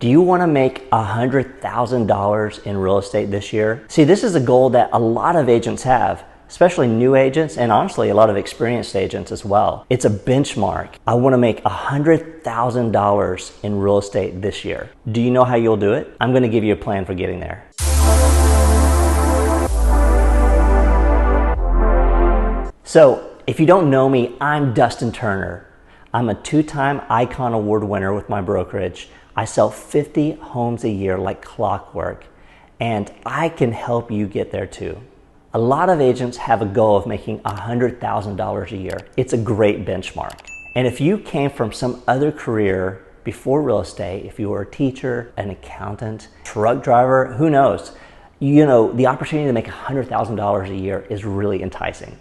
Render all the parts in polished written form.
Do you want to make $100,000 in real estate this year? See, this is a goal that a lot of agents have, especially new agents and honestly a lot of experienced agents as well. It's a benchmark. I want to make $100,000 in real estate this year. Do you know how you'll do it? I'm going to give you a plan for getting there. So, if you don't know me, I'm Dustin Turner. I'm a two-time Icon Award winner with my brokerage. I sell 50 homes a year like clockwork, and I can help you get there too. A lot of agents have a goal of making $100,000 a year. It's a great benchmark. And if you came from some other career before real estate, if you were a teacher, an accountant, truck driver, who knows? You know, the opportunity to make $100,000 a year is really enticing.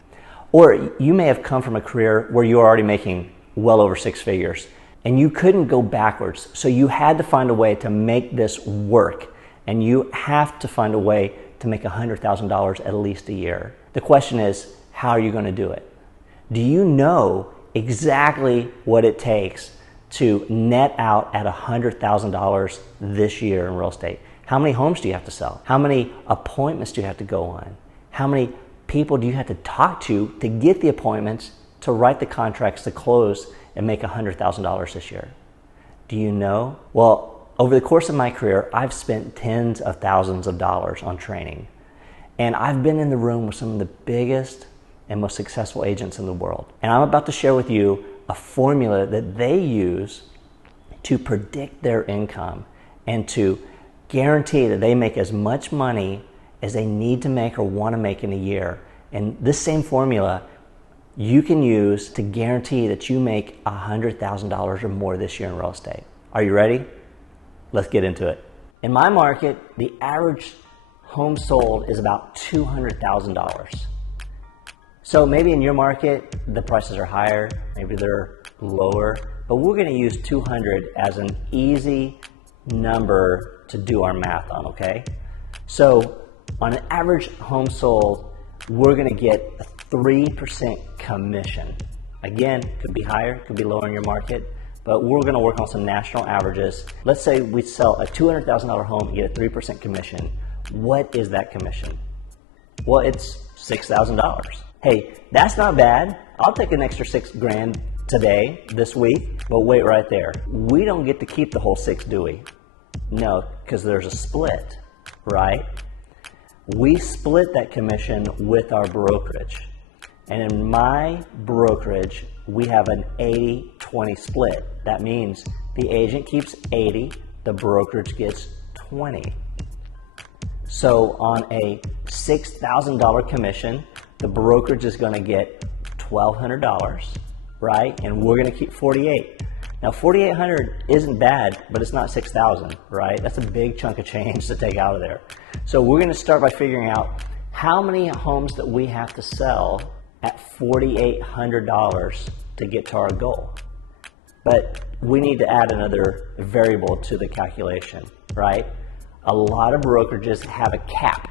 Or you may have come from a career where you were already making well over six figures and you couldn't go backwards. So you had to find a way to make this work, and you have to find a way to make $100,000 at least a year. The question is, how are you going to do it? Do you know exactly what it takes to net out at $100,000 this year in real estate? How many homes do you have to sell? How many appointments do you have to go on? How many people do you have to talk to get the appointments, to write the contracts, to close and make $100,000 this year? Do you know? Well, over the course of my career, I've spent tens of thousands of dollars on training. And I've been in the room with some of the biggest and most successful agents in the world. And I'm about to share with you a formula that they use to predict their income and to guarantee that they make as much money as they need to make or want to make in a year. And this same formula you can use to guarantee that you make $100,000 or more this year in real estate. Are you ready? Let's get into it. In my market, the average home sold is about $200,000. So maybe in your market, the prices are higher, maybe they're lower, but we're going to use 200 as an easy number to do our math on, okay? So on an average home sold, we're going to get a 3% commission. Again, could be higher, could be lower in your market, but we're going to work on some national averages. Let's say we sell a $200,000 home and get a 3% commission. What is that commission? Well, it's $6,000. Hey, that's not bad. I'll take an extra $6,000 today, this week, but wait right there. We don't get to keep the whole six, do we? No, because there's a split, right? We split that commission with our brokerage. And in my brokerage, we have an 80-20 split. That means the agent keeps 80, the brokerage gets 20. So on a $6,000 commission, the brokerage is going to get $1,200, right? And we're going to keep 48. Now, $4,800 isn't bad, but it's not $6,000, right? That's a big chunk of change to take out of there. So we're going to start by figuring out how many homes that we have to sell at $4,800 to get to our goal. But we need to add another variable to the calculation, right? A lot of brokerages have a cap.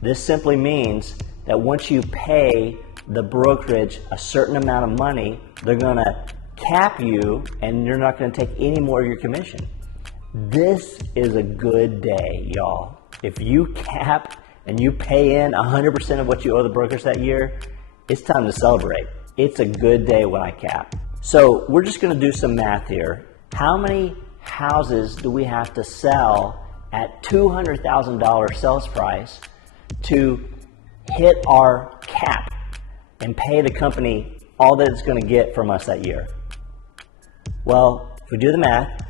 This simply means that once you pay the brokerage a certain amount of money, they're going to cap you and you're not going to take any more of your commission. This is a good day, y'all. If you cap and you pay in 100% of what you owe the brokers that year, it's time to celebrate. It's a good day when I cap. So we're just going to do some math here. How many houses do we have to sell at $200,000 sales price to hit our cap and pay the company all that it's going to get from us that year? Well, if we do the math,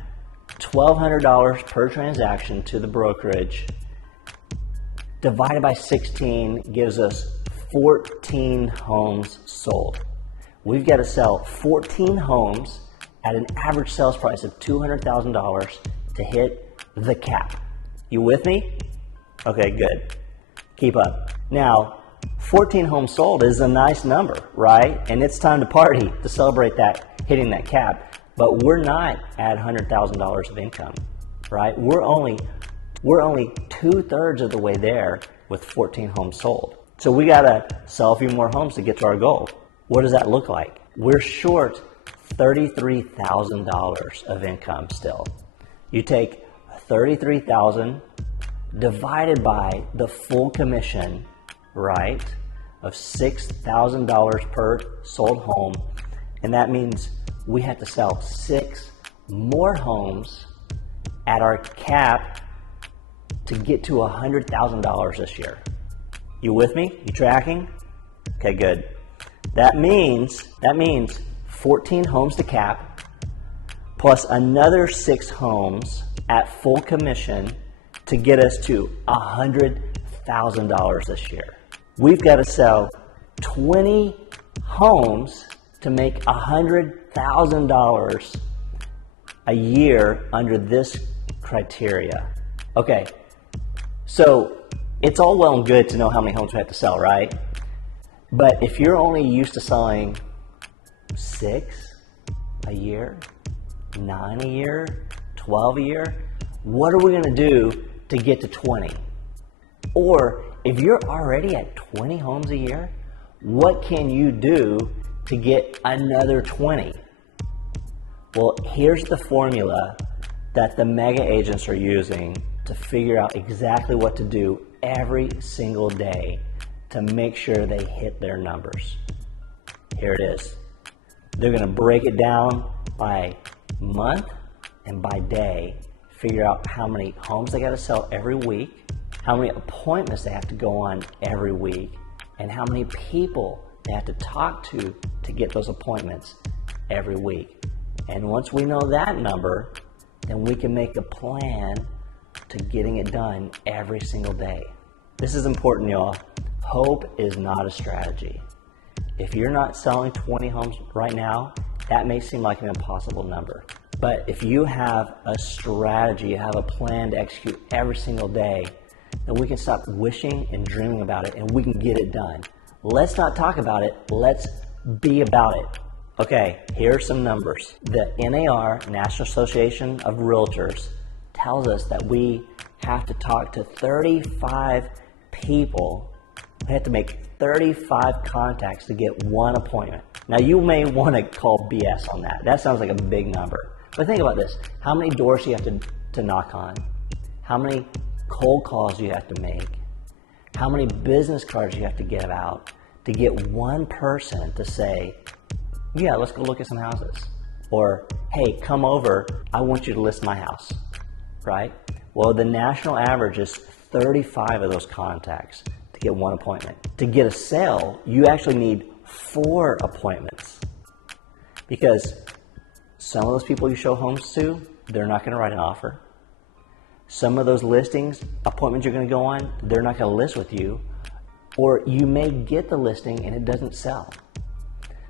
$1,200 per transaction to the brokerage divided by 16 gives us 14 homes sold. We've got to sell 14 homes at an average sales price of $200,000 to hit the cap. You with me? Okay, good. Keep up. Now, 14 homes sold is a nice number, right? And it's time to party to celebrate that, hitting that cap. But we're not at $100,000 of income, right? We're only 2/3 of the way there with 14 homes sold. So we gotta sell a few more homes to get to our goal. What does that look like? We're short $33,000 of income still. You take 33,000 divided by the full commission, right, of $6,000 per sold home, and that means we have to sell 6 more homes at our cap to get to $100,000 this year. You with me? You tracking? Okay, good. That means 14 homes to cap plus another 6 homes at full commission to get us to $100,000 this year. We've got to sell 20 homes to make $100,000 a year under this criteria. Okay, so it's all well and good to know how many homes we have to sell, right? But if you're only used to selling 6 a year, 9 a year, 12 a year, what are we going to do to get to 20? Or if you're already at 20 homes a year, what can you do to get another 20? Well, here's the formula that the mega agents are using to figure out exactly what to do every single day to make sure they hit their numbers. Here it is. They're going to break it down by month and by day, figure out how many homes they got to sell every week, how many appointments they have to go on every week, and how many people they have to talk to get those appointments every week. And once we know that number, then we can make a plan to getting it done every single day. This is important, y'all. Hope is not a strategy. If you're not selling 20 homes right now, that may seem like an impossible number. But if you have a strategy, you have a plan to execute every single day, then we can stop wishing and dreaming about it and we can get it done. Let's not talk about it, let's be about it. Okay, here are some numbers. The NAR, National Association of Realtors, tells us that we have to talk to 35 people. We have to make 35 contacts to get one appointment. Now you may want to call BS on that. That sounds like a big number. But think about this. How many doors do you have to knock on? How many cold calls do you have to make? How many business cards do you have to give out to get one person to say, yeah, let's go look at some houses? Or, hey, come over, I want you to list my house, right? Well, the national average is 35 of those contacts to get one appointment. To get a sale, you actually need 4 appointments, because some of those people you show homes to, they're not going to write an offer. Some of those listings, appointments you're going to go on, they're not going to list with you, or you may get the listing and it doesn't sell.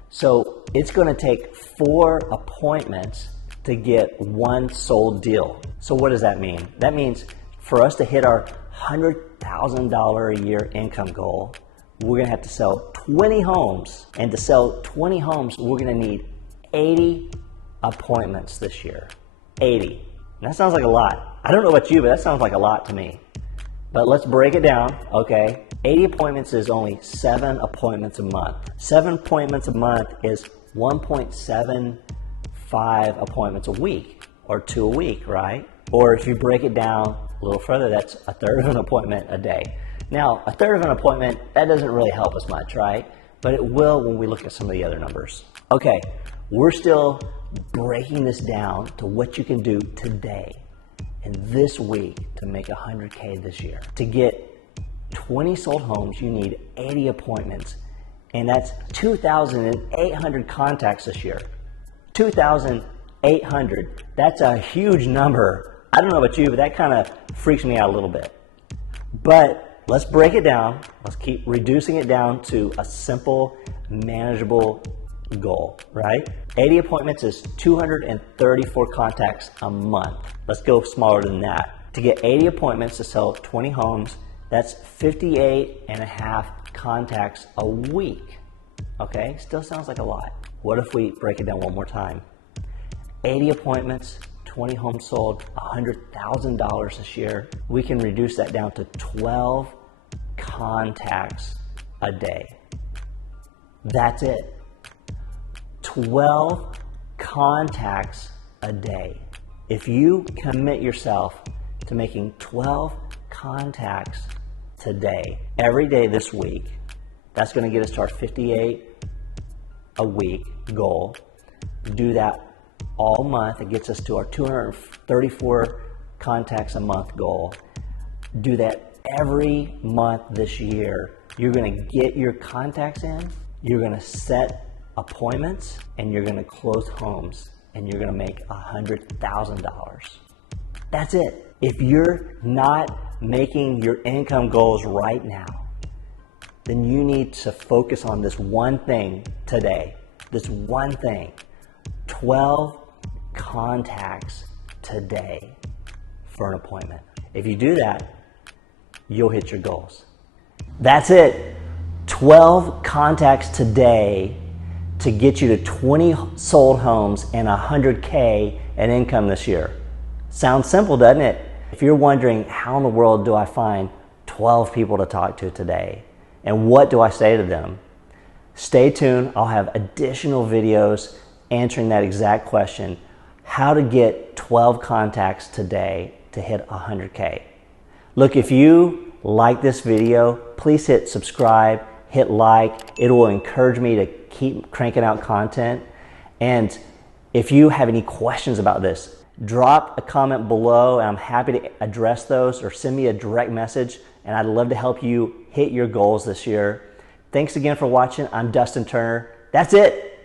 So it's going to take 4 appointments to get one sold deal. So what does that mean? That means for us to hit our $100,000 a year income goal, we're going to have to sell 20 homes. And to sell 20 homes, we're going to need 80 appointments this year. 80. And that sounds like a lot. I don't know about you, but that sounds like a lot to me. But let's break it down, okay? 80 appointments is only 7 appointments a month. 7 appointments a month is 1.75 appointments a week, or 2 a week, right? Or if you break it down a little further, that's a third of an appointment a day. Now, a third of an appointment, that doesn't really help us much, right? But it will when we look at some of the other numbers. Okay, we're still breaking this down to what you can do today and this week to make 100K this year. To get 20 sold homes, you need 80 appointments, and that's 2,800 contacts this year. 2,800. That's a huge number. I don't know about you, but that kind of freaks me out a little bit. But let's break it down. Let's keep reducing it down to a simple, manageable goal, right? 80 appointments is 234 contacts a month. Let's go smaller than that. To get 80 appointments to sell 20 homes, that's 58 and a half contacts a week. Okay, still sounds like a lot. What if we break it down one more time? 80 appointments, 20 homes sold, $100,000 this year. We can reduce that down to 12 contacts a day. That's it. 12 contacts a day. If you commit yourself to making 12 contacts today, every day this week, that's going to get us to our 58 a week goal. Do that all month. It gets us to our 234 contacts a month goal. Do that every month this year. You're going to get your contacts in, you're going to set appointments, and you're going to close homes, and you're going to make $100,000. That's it. If you're not making your income goals right now, then you need to focus on this one thing today. This one thing. 12 contacts today for an appointment. If you do that, you'll hit your goals. That's it. 12 contacts today to get you to 20 sold homes and $100K in income this year. Sounds simple, doesn't it? If you're wondering, how in the world do I find 12 people to talk to today? And what do I say to them? Stay tuned. I'll have additional videos answering that exact question. How to get 12 contacts today to hit 100K. Look, if you like this video, please hit subscribe, hit like. It will encourage me to keep cranking out content. And if you have any questions about this, drop a comment below and I'm happy to address those, or send me a direct message and I'd love to help you hit your goals this year. Thanks again for watching. I'm Dustin Turner. That's it.